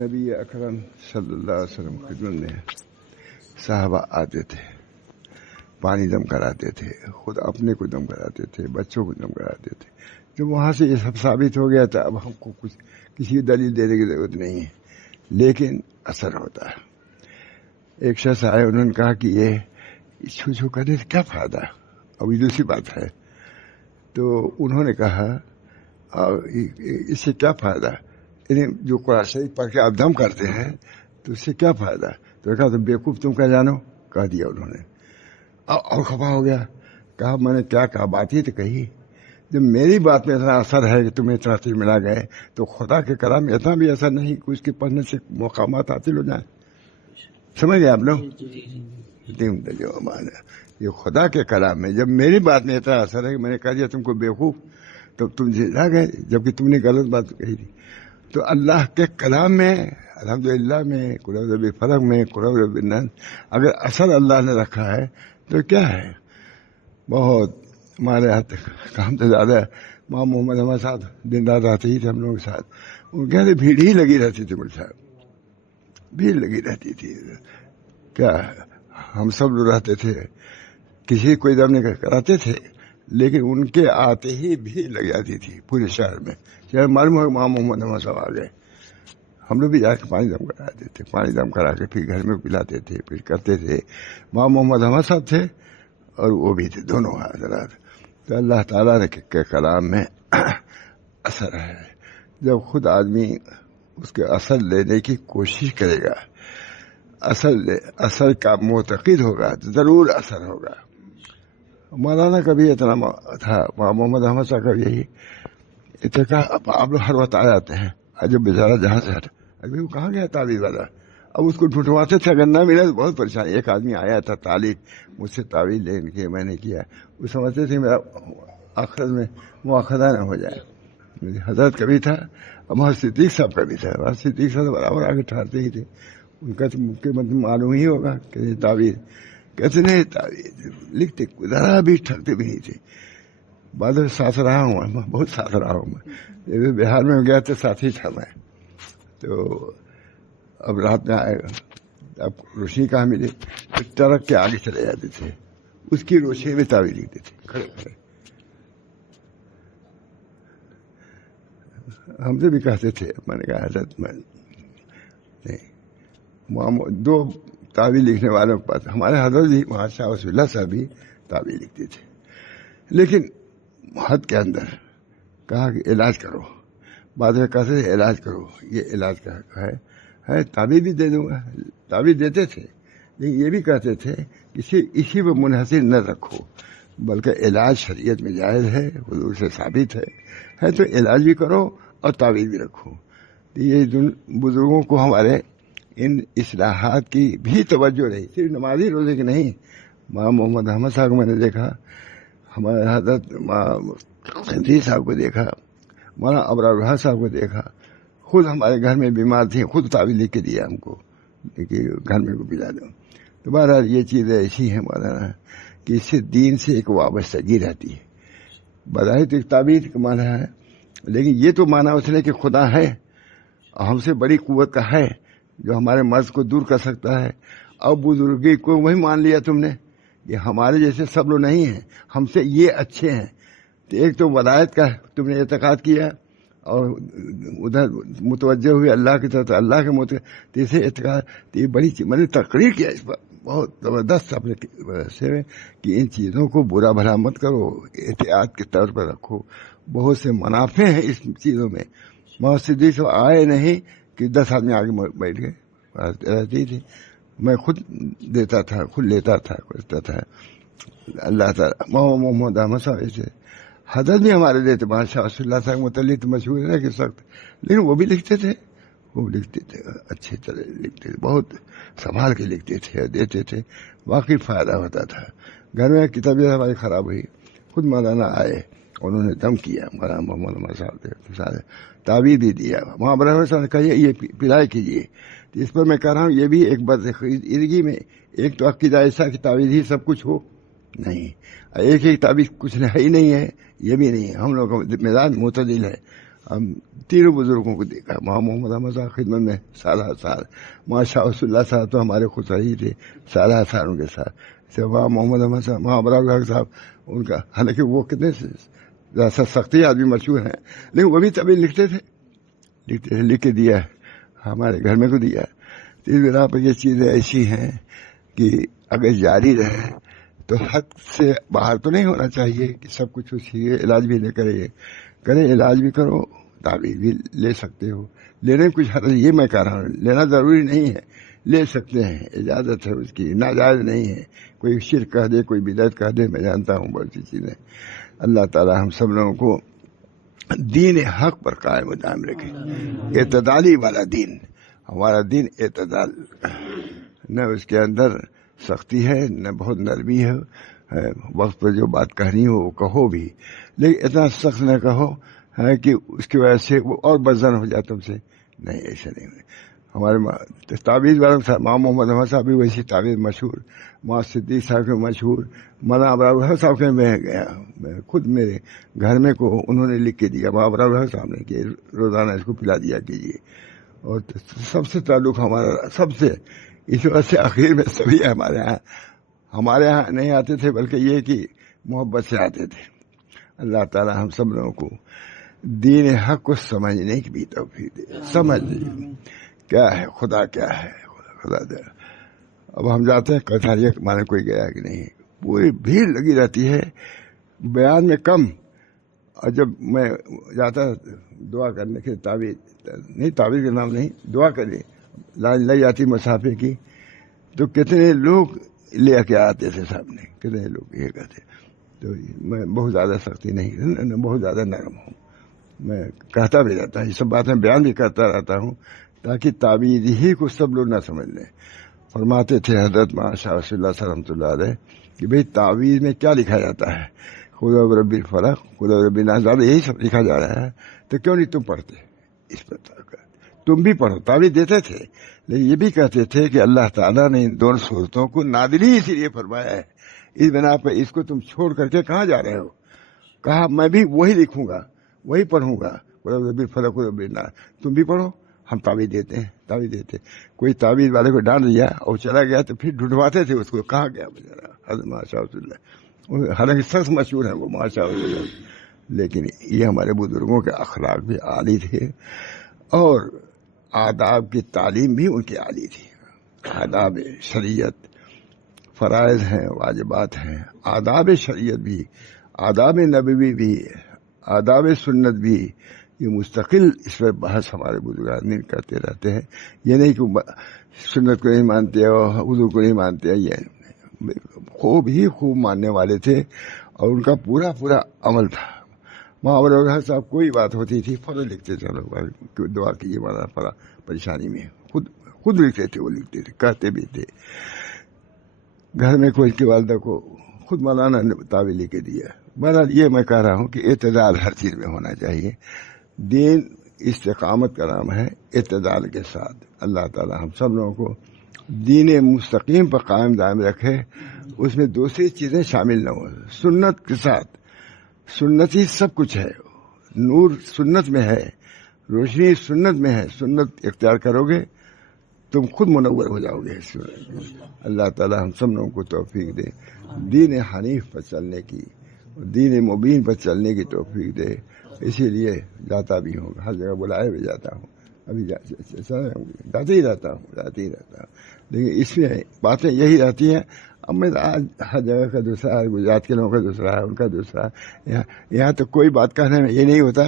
نبی اکرم صلی اللہ علیہ وسلم خدمت میں صحابہ آتے تھے، پانی دم کراتے تھے، خود اپنے کو دم کراتے تھے، بچوں کو دم کراتے تھے. جب وہاں سے یہ سب ثابت ہو گیا تھا، اب ہم کو کچھ کسی دلیل دینے کی ضرورت نہیں ہے، لیکن اثر ہوتا ہے. ایک شخص آئے، انہوں نے کہا کہ یہ چھو کرنے سے کیا فائدہ؟ اب یہ دوسری بات ہے. تو انہوں نے کہا اس سے کیا فائدہ؟ جو قرآن شریف پڑھ کے آپ دم کرتے ہیں تو اس سے کیا فائدہ؟ تو کہا تو بیوقوف تم کیا جانو، کہہ دیا انہوں نے. اور خفا ہو گیا، کہا میں نے کیا کہا، بات ہی تو کہی. جب میری بات میں اتنا اثر ہے کہ تمہیں اتنا چیز ملا گئے، تو خدا کے کلام میں اتنا بھی اثر نہیں کہ اس کے پڑھنے سے مقامات حاصل ہو جائیں. سمجھ گئے آپ لوگ؟ یہ خدا کے کلام میں جب میری بات میں اتنا اثر ہے کہ میں نے کہہ دیا تم کو بیوقوف، تو تم جا گئے جبکہ تم نے غلط بات کہی تھی. تو اللہ کے کلام میں الحمدللہ میں قرآن فلق میں قرآن بالناس اگر اثر اللہ نے رکھا ہے تو کیا ہے. بہت ہمارے ہاتھ کام تو زیادہ ہے. ماں محمد ہمارے ساتھ دن رات آتے ہی تھے ہم لوگوں کے ساتھ. ان کے یہاں بھیڑ ہی لگی رہتی تھی، مجھے صاحب بھیڑ لگی رہتی تھی. کیا ہم سب لوگ رہتے تھے، کسی کوئی دم نہیں کراتے تھے، لیکن ان کے آتے ہی بھیڑ لگ جاتی تھی پورے شہر میں. شہر معلوم ہے ماں محمد ہمارے سب آ گئے. ہم لوگ بھی جا کے پانی دم کراتے تھے، پانی دم کرا کے پھر گھر میں پلاتے تھے، پھر کرتے تھے. ماں محمد ہمارے ساتھ تھے اور وہ بھی تھے، دونوں حضرات. تو اللہ تعالیٰ نے کے کلام میں اثر ہے. جب خود آدمی اس کے اثر لینے کی کوشش کرے گا، اثر کا معتقد ہوگا تو ضرور اثر ہوگا. مولانا کا بھی اتنا تھا، ماں محمد احمد صاحب کا یہی اتنا. آپ لوگ ہر وقت آ جاتے ہیں، جب بیچارہ جہاں سے ہٹ ابھی وہ کہاں گیا تعویذ والا، اب اس کو ڈھونڈواتے تھے، اگر نہ ملا تو بہت پریشان. ایک آدمی آیا تھا طالب، مجھ سے تعویذ لے کے میں نے کیا. وہ سمجھتے تھے میرا آخرت میں مواخذہ نہ ہو جائے. حضرت کا بھی تھا، محمد صدیق صاحب کا بھی تھا. محمد صدیق صاحب برابر آگے ٹھہرتے ہی تھے. ان کا تو مطلب معلوم ہی ہوگا کہ تعویذ کیسے نہیں، تعویذ لکھتے ذرا بھی ٹھگتے بھی نہیں تھے. بعد میں ساتھ رہا ہوں میں، بہت ساتھ رہا ہوں میں. بہار میں گیا تو ساتھ ہی تھا میں. تو اب رات میں آئے، اب روشنی کہاں ملی، ٹرک کے آگے چلے جاتے تھے، اس کی روشنی میں تعویذ لکھتے تھے کھڑے کھڑے. ہم سے بھی کہتے تھے، میں نے کہا حضرت میں نہیں. دو تعویذ لکھنے والوں کے پاس ہمارے حضرت بھی وہاں شاہ ولی اللہ صاحب بھی تعویذ لکھتے تھے، لیکن حد کے اندر. کہا کہ علاج کرو، بعد میں کہتے تھے علاج کرو، یہ علاج کا ہے تعویذ بھی دے دوں گا. تعویذ دیتے تھے، لیکن یہ بھی کہتے تھے کہ اسی پہ منحصر نہ رکھو، بلکہ علاج شریعت میں جائز ہے، حضور سے ثابت ہے تو علاج بھی کرو اور تعویذ بھی رکھو. یہ بزرگوں کو ہمارے ان اصلاحات کی بھی توجہ رہی، صرف نمازی روزے کی نہیں. ماں محمد احمد صاحب کو میں نے دیکھا، ہمارے حضرت صدیق صاحب کو دیکھا، مولانا ابرار صاحب کو دیکھا. خود ہمارے گھر میں بیمار تھے، خود تعویذ لکھ کے دیا ہم کو کہ گھر میں کو پلا دو. تو بہرحال یہ چیزیں ایسی ہیں مولانا کہ اس سے دین سے ایک وابستگی رہتی ہے. بظاہر تو ایک تعویذ کا معنی ہے، لیکن یہ تو مانا اس نے کہ خدا ہے اور ہم سے بڑی قوت کا ہے جو ہمارے مرض کو دور کر سکتا ہے. اب بزرگی کو وہی مان لیا تم نے، یہ ہمارے جیسے سب لوگ نہیں ہیں، ہم سے یہ اچھے ہیں. تو ایک تو ولایت کا تم نے اعتقاد کیا اور ادھر متوجہ ہوئے اللہ کی طرف، اللہ کے تیسرے اعتقاد. تو یہ بڑی میں نے تقریر کیا اس پر بہت زبردست اپنے سے کہ ان چیزوں کو برا بھلا مت کرو، احتیاط کے طور پر رکھو. بہت سے منافع ہیں اس چیزوں میں. محمد صدیق سے آئے نہیں کہ 10 آدمی آگے بیٹھ گئے، رہتی تھی. میں خود دیتا تھا، خود لیتا تھا، کرتا تھا. اللہ تعالیٰ محمد احمد صاحب سے حضرت بھی ہمارے لیتے. بادشاہ صلی اللہ صاحب متعلق تو مشہور ہے کہ سخت، لیکن وہ بھی لکھتے تھے، وہ لکھتے تھے اچھی طرح لکھتے تھے، بہت سنبھال کے لکھتے تھے اور دیتے تھے. واقعی فائدہ ہوتا تھا. گھر میں طبیعت ہماری خراب ہوئی، خود مولانا آئے، انہوں نے دم کیا. مولانا محمد احمد صاحب تعویذ بھی دیا. وہاں برابر صاحب نے کہا یہ پلائے کیجیے. اس پر میں کہہ رہا ہوں یہ بھی ایک بدعقیدگی میں ایک تو عقیدہ ایسا کہ تعویذ ہی سب کچھ ہو نہیں، ایک تعویذ کچھ ہی نہیں ہے، یہ بھی نہیں ہے. ہم لوگ کا مزاج معتدل ہے. ہم تینوں بزرگوں کو دیکھا. وہاں محمد احمد صاحب خدمت میں سالہ سال، وہاں شاہ رسول اللہ صاحب تو ہمارے خود صحیح تھے سالہ سالوں کے ساتھ. وہاں محمد احمد صاحب، وہاں ابرار الحق صاحب، ان کا حالانکہ وہ کتنے سختی آدمی مشہور ہیں، لیکن وہ بھی طویل لکھتے تھے، لکھ کے دیا ہمارے گھر میں کو دیا. تو اس بنا پر یہ چیزیں ایسی ہیں کہ اگر جاری رہے تو حد سے باہر تو نہیں ہونا چاہیے کہ سب کچھ اسی علاج بھی نہ کرے علاج بھی کرو، تعویذ بھی لے سکتے ہو. لینے میں کچھ حرج، یہ میں کہہ رہا ہوں، لینا ضروری نہیں ہے، لے سکتے ہیں، اجازت ہے اس کی، ناجائز نہیں ہے. کوئی شرک کہہ دے، کوئی بدعت کہہ دے، میں جانتا ہوں بہت سی چیزیں. اللہ تعالی ہم سب لوگوں کو دین حق پر قائم و دائم رکھے، اعتدالی والا دین. ہمارا دین اعتدال، نہ اس کے اندر سختی ہے نہ بہت نرمی ہے. وقت پر جو بات کہنی ہو وہ کہو بھی، لیکن اتنا سخت نہ کہو کہ اس کی وجہ سے وہ اور بدزن ہو جائے تم سے. نہیں، ایسا نہیں. ہمارے تعویذ والوں کے ساتھ ماں محمد احمد صاحب بھی ویسی تعویذ مشہور، ماں صدیق صاحب کے مشہور، مولانا ابرار الحق صاحب کے میں گیا خود میرے گھر میں کو انہوں نے لکھ کے دیا، ماں ابرار الحق صاحب نے کہ روزانہ اس کو پلا دیا کیجیے. اور سب سے تعلق ہمارا، سب سے، اس وجہ سے اخیر میں سبھی ہمارے یہاں نہیں آتے تھے، بلکہ یہ کہ محبت سے آتے تھے. اللہ تعالی ہم سب لوگوں کو دین حق کو سمجھنے کی بھی توفیق دے. سمجھ کیا ہے خدا، کیا ہے خدا دے. اب ہم جاتے ہیں کتھاریہ مانے کوئی گیا کہ نہیں، پوری بھیڑ لگی رہتی ہے، بیان میں کم. اور جب میں جاتا دعا کرنے کے، تعویذ کے نام نہیں، دعا کرے لائن لگ جاتی مسافر کی، تو کتنے لوگ لے کے آتے تھے سامنے، کتنے لوگ یہ کہتے. تو میں بہت زیادہ سختی نہیں، بہت زیادہ نرم ہوں. میں کہتا بھی رہتا ہوں، یہ سب باتیں بیان بھی کرتا رہتا ہوں تاکہ تعویذ ہی کو سب لوگ نہ سمجھ لیں. فرماتے تھے حضرت شاہ رسول اللہ صلی اللہ علیہ کہ بھئی تعویذ میں کیا لکھا جاتا ہے؟ خدا رب الفلق، خدا رب الناس، یہی سب لکھا جا رہا ہے. تو کیوں نہیں تم پڑھتے؟ اس پر تم بھی پڑھو. تعویذ دیتے تھے، لیکن یہ بھی کہتے تھے کہ اللہ تعالیٰ نے ان دونوں صورتوں کو نادری اسی لیے فرمایا ہے، اس بنا پر اس کو تم چھوڑ کر کے کہاں جا رہے ہو؟ کہا میں بھی وہی لکھوں گا، وہی پڑھوں گا، خدا رب الفلق خدا رب الناس. تم بھی پڑھو. ہم تعویذ دیتے ہیں، تعویذ دیتے. کوئی تعویذ والے کو ڈانٹ دیا اور چلا گیا تو پھر ڈھونڈواتے تھے اس کو، کہاں گیا بیچارہ حضرت ماشاء اللہ. حالانکہ سخت مشہور ہیں وہ ماشاء اللہ، لیکن یہ ہمارے بزرگوں کے اخلاق بھی عالی تھے اور آداب کی تعلیم بھی ان کی عالی تھی. آداب شریعت، فرائض ہیں، واجبات ہیں، آداب شریعت بھی، آداب نبوی بھی، آداب سنت بھی. یہ مستقل اس پر بحث ہمارے بزرگان کرتے رہتے ہیں. یہ نہیں کہ سنت کو نہیں مانتے اور حضور کو نہیں مانتے، یہ خوب ہی خوب ماننے والے تھے اور ان کا پورا عمل تھا. وہاں ابرار صاحب کوئی بات ہوتی تھی فوراً لکھتے تھے، دعا کیجیے مولانا پڑا پریشانی میں، خود لکھتے تھے، وہ لکھتے تھے، کہتے بھی تھے. گھر میں کوئی کی والدہ کو خود مولانا نے تعویذ لکھ کے دیا. بہرحال یہ میں کہہ رہا ہوں کہ اعتدال ہر چیز میں ہونا چاہیے. دین استقامت کا نام ہے، اعتدال کے ساتھ. اللہ تعالی ہم سب لوگوں کو دین مستقیم پر قائم دائم رکھے، اس میں دوسری چیزیں شامل نہ ہوں. سنت کے ساتھ، سنت ہی سب کچھ ہے، نور سنت میں ہے، روشنی سنت میں ہے. سنت اختیار کرو گے تم خود منور ہو جاؤ گے. اللہ تعالی ہم سب لوگوں کو توفیق دے، دین حنیف پر چلنے کی، دین مبین پر چلنے کی توفیق دے. اسی لیے جاتا بھی ہوں، ہر جگہ بلائے بھی جاتا ہوں، ابھی جاتے ہی رہتا ہوں. لیکن اس میں باتیں یہی رہتی ہیں. اب میں آج ہر جگہ کا دوسرا ہے، گجرات کے لوگوں کا دوسرا ہے، ان کا دوسرا ہے. یہاں تو کوئی بات کہنے میں یہ نہیں ہوتا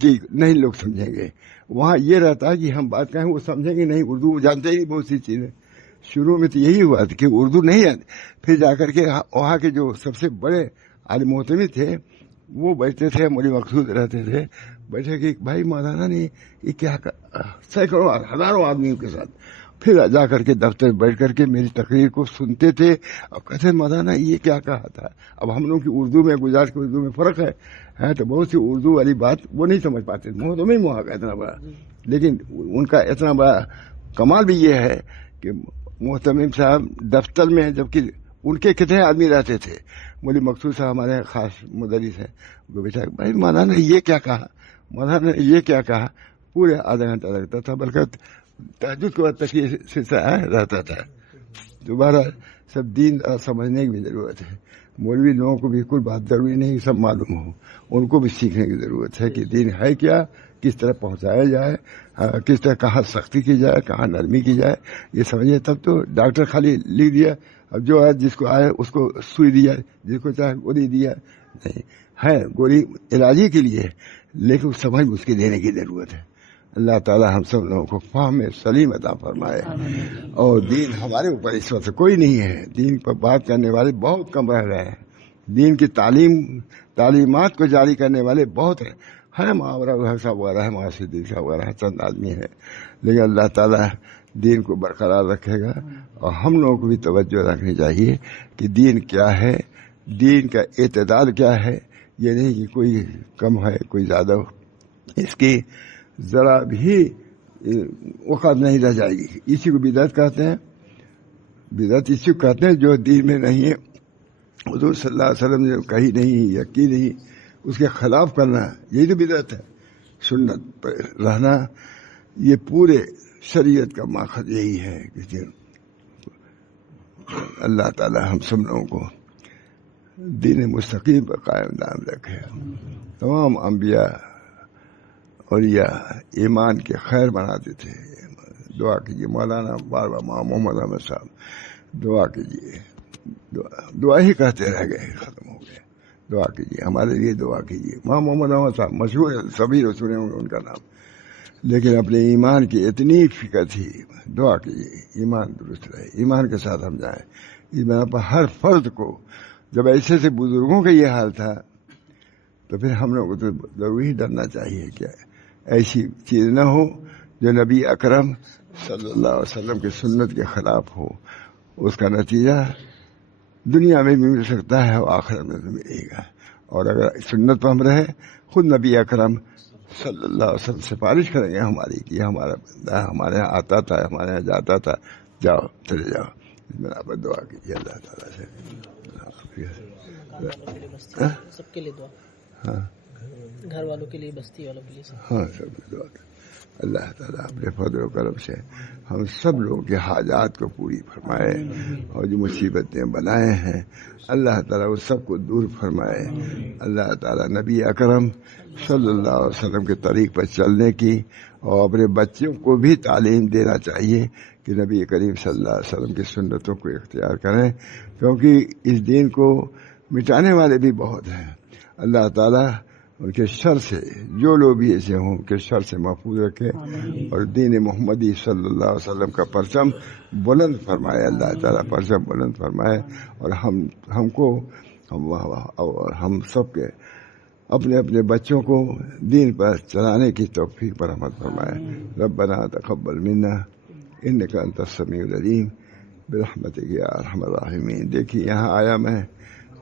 کہ نہیں لوگ سمجھیں گے. وہاں یہ رہتا ہے کہ ہم بات کہیں وہ سمجھیں گے نہیں. اردو جانتے ہی بہت سی چیزیں. شروع میں تو یہی ہوا تھا کہ اردو نہیں ہے، پھر جا کر کے وہاں کے جو سب سے بڑے عالم معتمد تھے وہ بیٹھتے تھے، مولوی مقصود رہتے تھے، بیٹھے کہ بھائی مولانا نے یہ کیا، سینکڑوں ہزاروں آدمیوں کے ساتھ. پھر جا کر کے دفتر بیٹھ کر کے میری تقریر کو سنتے تھے اور کہتے مولانا یہ کیا کہا تھا. اب ہم لوگ کی اردو میں، گجرات کی اردو میں فرق ہے تو بہت سی اردو والی بات وہ نہیں سمجھ پاتے. محتمم وہاں کا اتنا بڑا، لیکن ان کا اتنا بڑا کمال بھی یہ ہے کہ محتمم صاحب دفتر میں، جبکہ ان کے کتنے آدمی رہتے تھے. مولوی مقصود صاحب ہمارے خاص مدرس ہیں، وہ بیٹھا بھائی مولانا یہ کیا کہا. مولانا نے یہ کیا کہا، پورے آدھا گھنٹہ لگتا تھا، بلکہ تہجد کے بعد تک یہ سلسلہ رہتا تھا. دوبارہ سب دین سمجھنے کی بھی ضرورت ہے. مولوی لوگوں کو بھی کوئی بات ضروری نہیں سب معلوم ہو، ان کو بھی سیکھنے کی ضرورت ہے کہ دین ہے کیا، کس طرح پہنچایا جائے، کس طرح کہاں سختی کی جائے، کہاں نرمی کی جائے، یہ سمجھے. تب تو ڈاکٹر خالی لکھ دیا، اب جو ہے جس کو آئے اس کو سوئی دیا، جس کو چاہے گولی دیا. نہیں ہے، گولی علاجی کے لیے، لیکن سمجھ اس کے دینے کی ضرورت ہے. اللہ تعالیٰ ہم سب لوگوں کو فہم سلیم عطا فرمائے. اور دین ہمارے اوپر اس وقت کوئی نہیں ہے، دین پر بات کرنے والے بہت کم رہ گئے ہیں، دین کی تعلیمات کو جاری کرنے والے بہت ہیں. معاورہ صاحب وغیرہ ہے، معاشی دین صاحب وغیرہ ہے، چند آدمی ہیں، لیکن اللہ تعالیٰ دین کو برقرار رکھے گا. اور ہم لوگوں کو بھی توجہ رکھنی چاہیے کہ دین کیا ہے، دین کا اعتدال کیا ہے. یہ نہیں کہ کوئی کم ہے کوئی زیادہ ہو، اس کی ذرا بھی وقت نہیں رہ جائے گی. اسی کو بدعت کہتے ہیں. بدعت اسی کو کہتے ہیں جو دین میں نہیں ہے، حضور صلی اللہ علیہ وسلم نے کہی نہیں یا کی نہیں، اس کے خلاف کرنا، یہی تو بدعت ہے. سنت پر رہنا، یہ پورے شریعت کا ماخذ یہی ہے کہ اللہ تعالی ہم سب لوگوں کو دین مستقیم پر قائم دائم رکھے. تمام انبیاء اولیاء ایمان کے خیر بناتے تھے. دعا کیجیے مولانا بار بار محمد احمد صاحب، دعا کیجیے، دعا ہی کہتے رہ گئے، ختم ہو گئے. دعا کیجیے ہمارے لیے، دعا کیجیے. محمد احمد صاحب مشہور ہے، سبھی لوگ سنے ہوں گے ان کا نام، لیکن اپنے ایمان کی اتنی فکر تھی. دعا کیجیے ایمان درست رہے، ایمان کے ساتھ ہم جائیں. ایمان پر ہر فرد کو، جب ایسے سے بزرگوں کا یہ حال تھا تو پھر ہم لوگ کو تو ضروری ڈرنا چاہیے کہ ایسی چیز نہ ہو جو نبی اکرم صلی اللہ علیہ وسلم کی سنت کے خلاف ہو. اس کا نتیجہ دنیا میں بھی مل سکتا ہے اور آخرت میں بھی ملے گا. اور اگر سنت پر ہم رہے، خود نبی اکرم صلی اللہ علیہ وسلم سفارش کریں گے ہماری کہ ہمارا بندہ ہمارے یہاں آتا تھا، ہمارے یہاں جاتا تھا، جاؤ چلے جاؤ. میرا پر دعا کیجیے اللہ تعالیٰ سے. سب کے لیے دعا، ہاں گھر والوں کے لیے، بستی والوں کے لیے، ہاں سب دعا. اللہ تعالیٰ اپنے فضل و کرم سے ہم سب لوگوں کے حاجات کو پوری فرمائے، اور جو مصیبتیں بنائے ہیں اللہ تعالیٰ اس سب کو دور فرمائے. اللہ تعالیٰ نبی اکرم صلی اللہ علیہ وسلم کے طریق پر چلنے کی، اور اپنے بچوں کو بھی تعلیم دینا چاہیے کہ نبی کریم صلی اللہ علیہ وسلم کی سنتوں کو اختیار کریں، کیونکہ اس دین کو مٹانے والے بھی بہت ہیں. اللہ تعالیٰ ان کے شر سے، جو لوگ بھی ایسے ہوں ان کے شر سے محفوظ رکھے، اور دین محمدی صلی اللہ علیہ وسلم کا پرچم بلند فرمائے. اللہ تعالیٰ پرچم بلند فرمائے، اور ہم کو اور ہم سب کے اپنے اپنے بچوں کو دین پر چلانے کی توفیق پر رحمت فرمائے. ربنا تقبل منا انک انت السمیع العلیم برحمتک یا ارحم الراحمین. دیکھیے یہاں آیا میں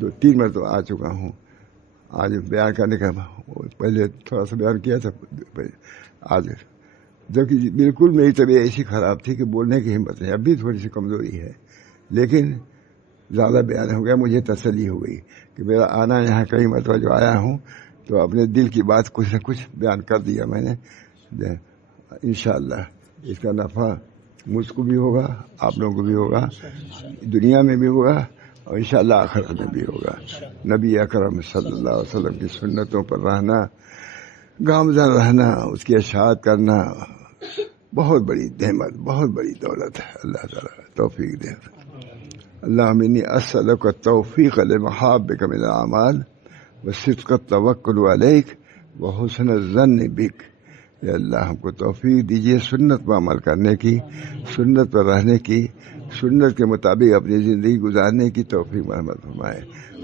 2-3 مرتبہ آ چکا ہوں. آج بیان کرنے کا پہلے تھوڑا سا بیان کیا تھا آج، جبکہ بالکل میری طبیعت ایسی خراب تھی کہ بولنے کی ہمت نہیں. اب بھی تھوڑی سی کمزوری ہے، لیکن زیادہ بیان ہو گیا. مجھے تسلی ہو گئی کہ میرا آنا یہاں کئی مرتبہ جو آیا ہوں تو اپنے دل کی بات کچھ نہ کچھ بیان کر دیا میں نے. انشاءاللہ اس کا نفع مجھ کو بھی ہوگا، آپ لوگوں کو بھی ہوگا، دنیا میں بھی ہوگا، اور انشاءاللہ آخرت میں بھی ہوگا. نبی اکرم صلی اللہ علیہ وسلم کی سنتوں پر رہنا، گامزن رہنا، اس کی اشاعت کرنا بہت بڑی نعمت، بہت بڑی دولت ہے. اللہ تعالیٰ توفیق دے. اللہم انی اسألک التوفیق لمحابک من الاعمال وصدق التوکل علیک وحسن الظن بک. یا اللہ ہم کو توفیق دیجیے سنت پر عمل کرنے کی، سنت پر رہنے کی، سنت کے مطابق اپنی زندگی گزارنے کی توفیق مرحمت فرمائے.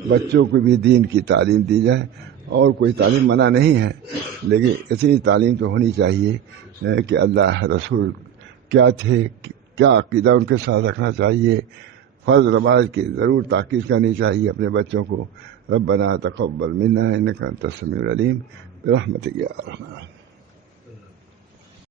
بچوں کو بھی دین کی تعلیم دی جائے، اور کوئی تعلیم منع نہیں ہے، لیکن اتنی تعلیم تو ہونی چاہیے کہ اللہ رسول کیا تھے، کیا عقیدہ ان کے ساتھ رکھنا چاہیے. فرض نماز کی ضرور تاکید کرنی چاہیے اپنے بچوں کو. ربنا تقبل منا انک انت السمیع العلیم برحمتک یا ارحم الراحمین.